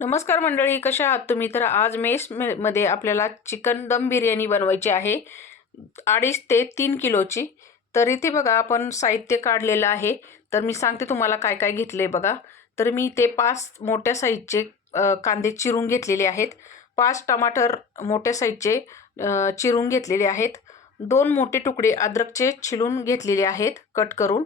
नमस्कार मंडळी कशा आहात तुम्ही? तर आज मेस मे- मध्ये आपल्याला चिकन दम बिर्याणी बनवायची आहे. अडीच ते तीन किलोची. तर इथे बघा आपण साहित्य काढलेलं आहे. तर मी सांगते तुम्हाला काय काय घेतले बघा. तर मी ते पाच मोठ्या साईजचे कांदे चिरून घेतलेले आहेत. पाच टमाटर मोठ्या साईजचे चिरून घेतलेले आहेत. दोन मोठे तुकडे अद्रकचे छिलून घेतलेले आहेत कट करून.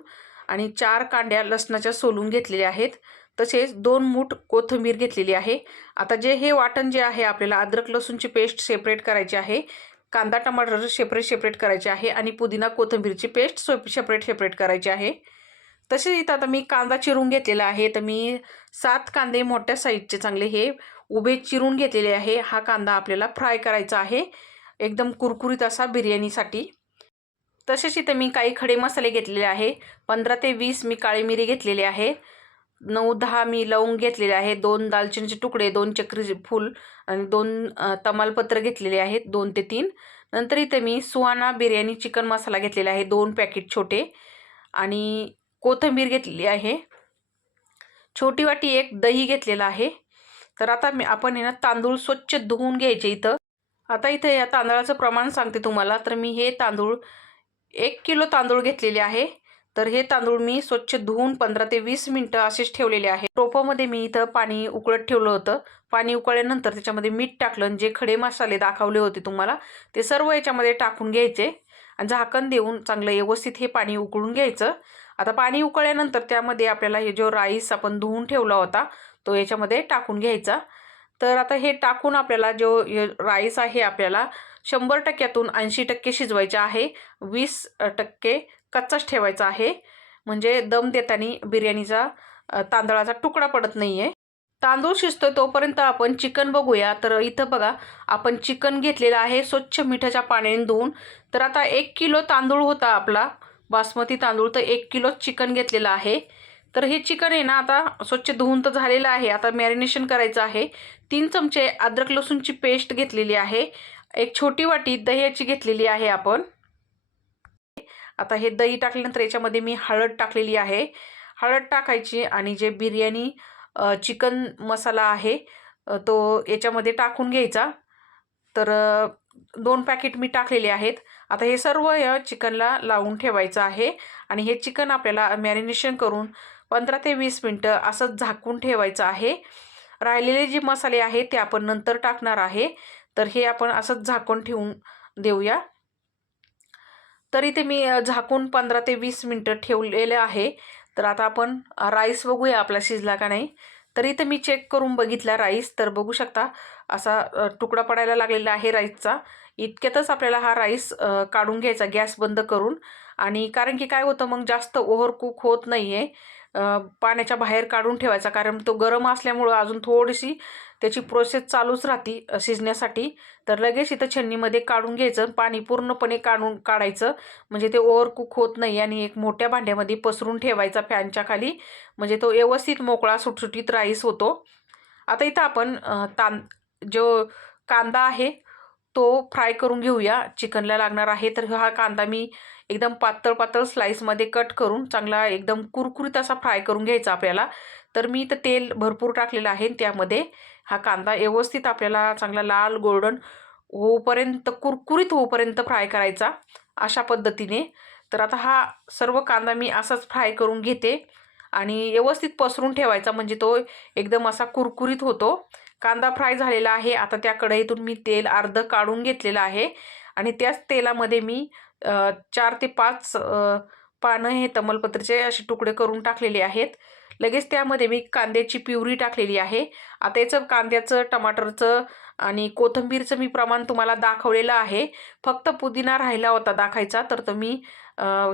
आणि चार कांड्या लसणाच्या सोलून घेतलेल्या आहेत. तसेच दोन मूठ कोथिंबीर घेतलेली आहे. आता जे हे वाटण जे आहे आपल्याला अद्रक लसूणची पेस्ट सेपरेट करायची आहे. कांदा टमाटर सेपरेट सेपरेट करायचे आहे आणि पुदिना कोथिंबीरची पेस्ट सेपरेट सेपरेट करायची आहे. तसेच इथं आता मी कांदा चिरून घेतलेला आहे. तर मी सात कांदे मोठ्या साईजचे चांगले हे उभे चिरून घेतलेले आहे. हा कांदा आपल्याला फ्राय करायचा आहे. एकदम कुरकुरीत असा बिर्याणीसाठी. तसेच इथं मी काही खडे मसाले घेतलेले आहे. पंधरा ते वीस मी काळी मिरी घेतलेली आहे. नऊ दहा मी लवंग घेतलेले आहे दोन दालचिनीचे तुकडे दोन चक्री फूल आणि दोन तमालपत्र घेतलेले आहेत. दोन ते तीन. नंतर इथे मी सुहाना बिर्याणी चिकन मसाला घेतलेला आहे. दोन पॅकेट छोटे आणि कोथिंबीर घेतलेली आहे. छोटी वाटी एक दही घेतलेला आहे. तर आता मी आपण आहे ना तांदूळ स्वच्छ धुवून घ्यायचे इथं. आता इथे या तांदळाचं प्रमाण सांगते तुम्हाला. तर मी हे तांदूळ एक किलो तांदूळ घेतलेले आहे. तर हे तांदूळ मी स्वच्छ धुवून पंधरा ते वीस मिनटं असेच ठेवलेले आहे टोपामध्ये मी इथं पाणी उकळत ठेवलं होतं. पाणी उकळल्यानंतर त्याच्यामध्ये मीठ टाकलं आणि जे खडे मसाले दाखवले होते तुम्हाला ते सर्व याच्यामध्ये टाकून घ्यायचे आणि झाकण देऊन चांगलं व्यवस्थित हे पाणी उकळून घ्यायचं. आता पाणी उकळल्यानंतर त्यामध्ये आपल्याला हे जो राईस आपण धुवून ठेवला होता तो याच्यामध्ये टाकून घ्यायचा. तर आता हे टाकून आपल्याला जो राईस आहे आपल्याला शंभर टक्क्यातून ऐंशी टक्के शिजवायचे आहे. वीस टक्के कच्चाच ठेवायचा आहे. म्हणजे दम देताना बिर्याणीचा तांदळाचा तुकडा पडत नाही आहे तांदूळ शिजतो तोपर्यंत आपण चिकन बघूया. तर इथं बघा आपण चिकन घेतलेलं आहे स्वच्छ मिठाच्या पाण्याने धुवून. तर आता एक किलो तांदूळ होता आपला बासमती तांदूळ तर एक किलो चिकन घेतलेलं आहे. तर हे चिकन आहे ना आता स्वच्छ धुवून तर झालेलं आहे. आता मॅरिनेशन करायचं आहे. तीन चमचे अद्रक लसूणची पेस्ट घेतलेली आहे. एक छोटी वाटी दह्याची घेतलेली आहे आपण. आता हे दही टाकल्यानंतर याच्यामध्ये मी हळद टाकलेली आहे. हळद टाकायची आणि जे बिर्याणी चिकन मसाला आहे तो याच्यामध्ये टाकून घ्यायचा. तर दोन पॅकेट मी टाकलेले आहेत. आता हे सर्व या चिकनला लावून ठेवायचं आहे आणि हे चिकन आपल्याला मॅरिनेशन करून पंधरा ते वीस मिनटं असंच झाकून ठेवायचं आहे. राहिलेले जे मसाले आहेत ते आपण नंतर टाकणार आहे. तर हे आपण असंच झाकून ठेवून देऊया. तर इथे मी झाकून पंधरा ते वीस मिनटं ठेवलेलं आहे. तर आता आपण राईस बघूया आपला शिजला का नाही. तर इथे मी चेक करून बघितला राईस. तर बघू शकता असा तुकडा पडायला लागलेला आहे राईसचा. इतक्यातच आपल्याला हा राईस काढून घ्यायचा गॅस बंद करून. आणि कारण की काय होतं मग जास्त ओव्हर कुक होत नाही आहे पाण्याच्या बाहेर काढून ठेवायचा. कारण तो गरम असल्यामुळं अजून थोडीशी त्याची प्रोसेस चालूच राहते शिजण्यासाठी. तर लगेच इथं छन्नीमध्ये काढून घ्यायचं. पाणी पूर्णपणे काढून काढायचं. म्हणजे ते ओव्हर कुक होत नाही आणि एक मोठ्या भांड्यामध्ये पसरून ठेवायचा फॅनच्या खाली. म्हणजे तो व्यवस्थित मोकळा सुटसुटीत राईस होतो. आता इथं आपण तां जो कांदा आहे तो फ्राय करून घेऊया. चिकनला लागणार आहे. तर हा कांदा मी एकदम पातळ पातळ स्लाईसमध्ये कट करून चांगला एकदम कुरकुरीत असा फ्राय करून घ्यायचा आपल्याला. तर मी इथं तेल भरपूर टाकलेलं आहे त्यामध्ये हा कांदा व्यवस्थित आपल्याला चांगला लाल गोल्डन होऊपर्यंत कुरकुरीत होऊपर्यंत फ्राय करायचा अशा पद्धतीने. तर आता हा सर्व कांदा मी असाच फ्राय करून घेते आणि व्यवस्थित पसरून ठेवायचा म्हणजे तो एकदम असा कुरकुरीत होतो. कांदा फ्राय झालेला आहे. आता त्या कढईतून मी तेल अर्ध काढून घेतलेलं आहे आणि त्याच तेलामध्ये मी चार ते पाच पानं हे तमलपत्रीचे असे तुकडे करून टाकलेले आहेत. लगेच त्यामध्ये मी कांद्याची प्युरी टाकलेली आहे. आता याचं कांद्याचं टमाटरचं आणि कोथिंबीरचं मी प्रमाण तुम्हाला दाखवलेलं आहे. फक्त पुदिना राहिला होता दाखायचा तर तुम्ही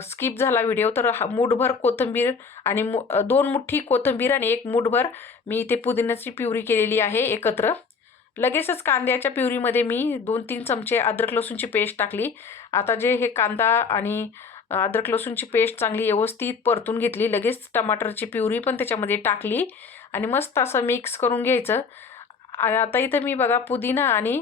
स्किप झाला व्हिडिओ. तर हा मूठभर कोथिंबीर आणि मु दोन मुठ्ठी कोथिंबीर आणि एक मूठभर मी इथे पुदिन्याची प्युरी केलेली आहे एकत्र. लगेचच कांद्याच्या प्युरीमध्ये मी दोन तीन चमचे अद्रक लसूणची पेस्ट टाकली. आता जे हे कांदा आणि अद्रक लसूणची पेस्ट चांगली व्यवस्थित परतून घेतली लगेच टमाटरची प्युरी पण त्याच्यामध्ये टाकली आणि मस्त असं मिक्स करून घ्यायचं. आणि आता इथं मी बघा पुदिना आणि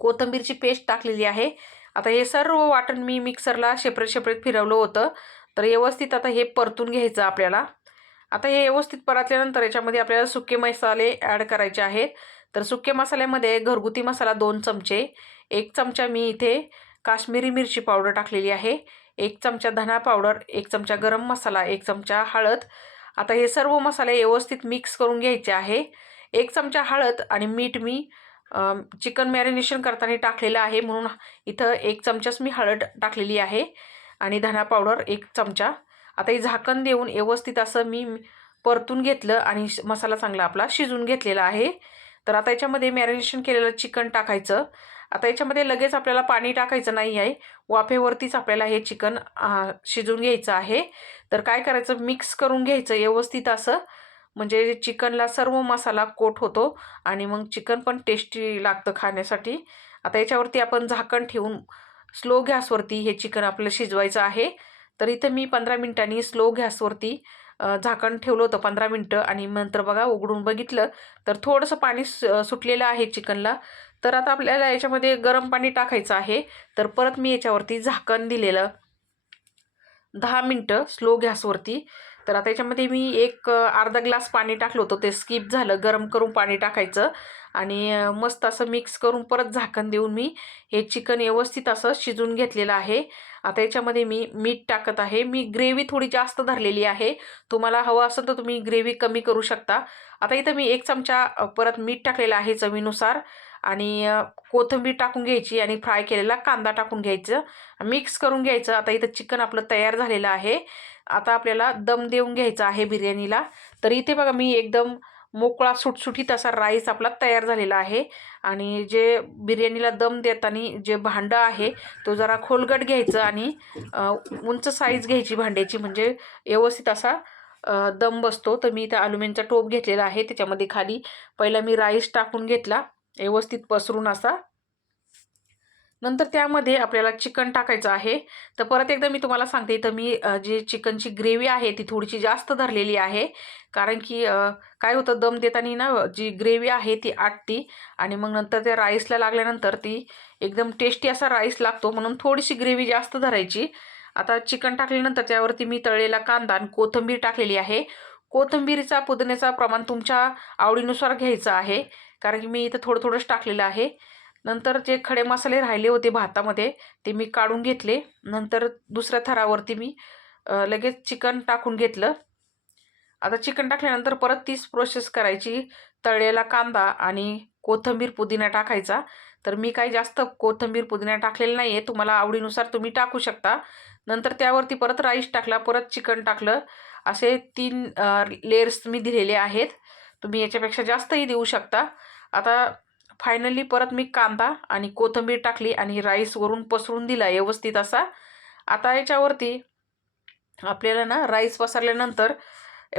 कोथिंबीरची पेस्ट टाकलेली आहे. आता हे सर्व वाटण मी मिक्सरला शेपरेत शेपरेत फिरवलं होतं. तर व्यवस्थित आता हे परतून घ्यायचं आपल्याला. आता हे व्यवस्थित परतल्यानंतर याच्यामध्ये आपल्याला सुके मसाले ॲड करायचे आहेत. तर सुके मसाल्यामध्ये घरगुती मसाला दोन चमचे एक चमचा मी इथे काश्मीरी मिरची पावडर टाकलेली आहे एक चमचा धना पावडर एक चमचा गरम मसाला एक चमचा हळद. आता हे सर्व मसाले व्यवस्थित मिक्स करून घ्यायचे आहे. एक चमचा हळद आणि मीठ मी चिकन मॅरिनेशन करताना टाकलेलं आहे म्हणून इथं एक चमचाच मी हळद टाकलेली आहे आणि धना पावडर एक चमचा. आता हे झाकण देऊन व्यवस्थित असं मी परतून घेतलं आणि मसाला चांगला आपला शिजून घेतलेला आहे. तर आता याच्यामध्ये मॅरिनेशन केलेलं चिकन टाकायचं. आता याच्यामध्ये लगेच आपल्याला पाणी टाकायचं नाही आहे. वाफेवरतीच आपल्याला हे चिकन शिजून घ्यायचं आहे. तर काय करायचं? मिक्स करून घ्यायचं व्यवस्थित असं. म्हणजे चिकनला सर्व मसाला कोट होतो आणि मग चिकन पण टेस्टी लागतं खाण्यासाठी. आता याच्यावरती आपण झाकण ठेवून स्लो गॅसवरती हे चिकन आपलं शिजवायचं आहे. तर इथं मी पंधरा मिनटांनी स्लो गॅसवरती झाकण ठेवलं होतं पंधरा मिनटं आणि नंतर बघा उघडून बघितलं तर थोडंसं पाणी सुटलेलं आहे चिकनला. तर आता आपल्याला याच्यामध्ये गरम पाणी टाकायचं आहे. तर परत मी याच्यावरती झाकण दिलेलं. दहा मिनटं स्लो गॅसवरती. तर आता याच्यामध्ये मी एक अर्धा ग्लास पाणी टाकलं होतं. ते स्किप झालं. गरम करून पाणी टाकायचं. आणि मस्त असं मिक्स करून परत झाकण देऊन मी हे चिकन व्यवस्थित असं शिजून घेतलेलं आहे. आता याच्यामध्ये मी मीठ टाकत आहे. मी ग्रेव्ही थोडी जास्त धरलेली आहे. तुम्हाला हवं असेल तर तुम्ही ग्रेव्ही कमी करू शकता. आता इथं मी एक चमचा परत मीठ टाकलेलं आहे चवीनुसार. आणि कोथिंबीर टाकून घ्यायची आणि फ्राय केलेला कांदा टाकून घ्यायचं. मिक्स करून घ्यायचं. आता इथं चिकन आपलं तयार झालेलं आहे. आता आपल्याला दम देऊन घ्यायचा आहे बिर्याणीला. तर इथे बघा मी एकदम मोकळा सुटसुटीत असा राईस आपला तयार झालेला आहे. आणि जे बिर्याणीला दम देताना जे भांडं आहे तो जरा खोलगट घ्यायचं आणि उंच साईज घ्यायची भांड्याची. म्हणजे व्यवस्थित असा दम बसतो. तर मी इथं अल्युमिनचा टोप घेतलेला आहे. त्याच्यामध्ये खाली पहिला मी राईस टाकून घेतला. व्यवस्थित पसरून असा. नंतर त्यामध्ये आपल्याला चिकन टाकायचं आहे. तर परत एकदा मी तुम्हाला सांगते तर मी जी चिकनची ग्रेव्ही आहे ती थोडीशी जास्त धरलेली आहे. कारण की काय होतं दम देताना ना जी ग्रेव्ही आहे ती आटती. आणि मग नंतर त्या राईसला लागल्यानंतर ती एकदम टेस्टी असा राईस लागतो. म्हणून थोडीशी ग्रेव्ही जास्त धरायची. आता चिकन टाकल्यानंतर त्यावरती मी तळलेला कांदा आणि कोथिंबीर टाकलेली आहे. कोथिंबीरीचा पुदिन्याचा प्रमाण तुमच्या आवडीनुसार घ्यायचं आहे. कारण की मी इथं थोडं थोडंच टाकलेलं आहे. नंतर जे खडे मसाले राहिले होते भातामध्ये ते मी काढून घेतले. नंतर दुसऱ्या थरावरती मी लगेच चिकन टाकून घेतलं. आता चिकन टाकल्यानंतर परत तीच प्रोसेस करायची. तळलेला कांदा आणि कोथंबीर पुदिना टाकायचा. तर मी काही जास्त कोथंबीर पुदिना टाकलेला नाही आहे तुम्हाला आवडीनुसार तुम्ही टाकू शकता. नंतर त्यावरती परत राईस टाकला परत चिकन टाकलं. असे तीन लेयर्स मी दिलेले आहेत. तुम्ही याच्यापेक्षा जास्तही देऊ शकता. आता फायनली परत मी कांदा आणि कोथिंबीर टाकली आणि राईसवरून पसरून दिला व्यवस्थित असा. आता याच्यावरती आपल्याला ना राईस पसरल्यानंतर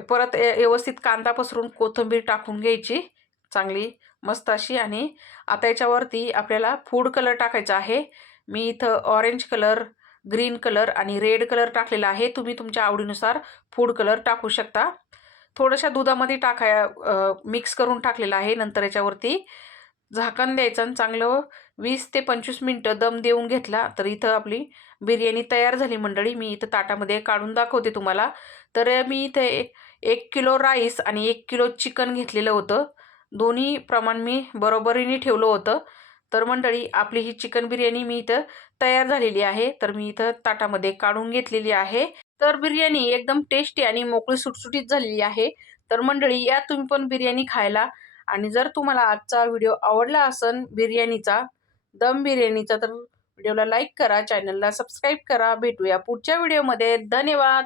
परत व्यवस्थित कांदा पसरून कोथिंबीर टाकून घ्यायची. चांगली मस्त अशी आणि आता याच्यावरती आपल्याला फूड कलर टाकायचा आहे. मी इथं ऑरेंज कलर ग्रीन कलर आणि रेड कलर टाकलेला आहे. तुम्ही तुमच्या आवडीनुसार फूड कलर टाकू शकता. थोडंशा दुधामध्ये टाकाय मिक्स करून टाकलेलं आहे नंतर याच्यावरती. झाकण द्यायचं आणि चांगलं वीस ते पंचवीस मिनटं दम देऊन घेतला तर इथं आपली बिर्याणी तयार झाली मंडळी. मी इथं ताटामध्ये काढून दाखवते तुम्हाला. तर मी इथे एक किलो राईस आणि एक किलो चिकन घेतलेलं होतं. दोन्ही प्रमाण मी बरोबरीने ठेवलं होतं. तर मंडळी आपली ही चिकन बिर्याणी मी इथं तयार झालेली आहे. तर मी इथं ताटामध्ये काढून घेतलेली आहे. तर बिर्याणी एकदम टेस्टी आणि मोकळी सुटसुटीत झालेली आहे. तर मंडळी या तुम्ही पण बिर्याणी खायला. आणि जर तुम्हाला आजचा व्हिडिओ आवडला असेल बिर्याणीचा दम बिर्याणीचा तर व्हिडिओला लाईक करा चॅनलला सबस्क्राईब करा. भेटूया पुढच्या व्हिडिओमध्ये. धन्यवाद!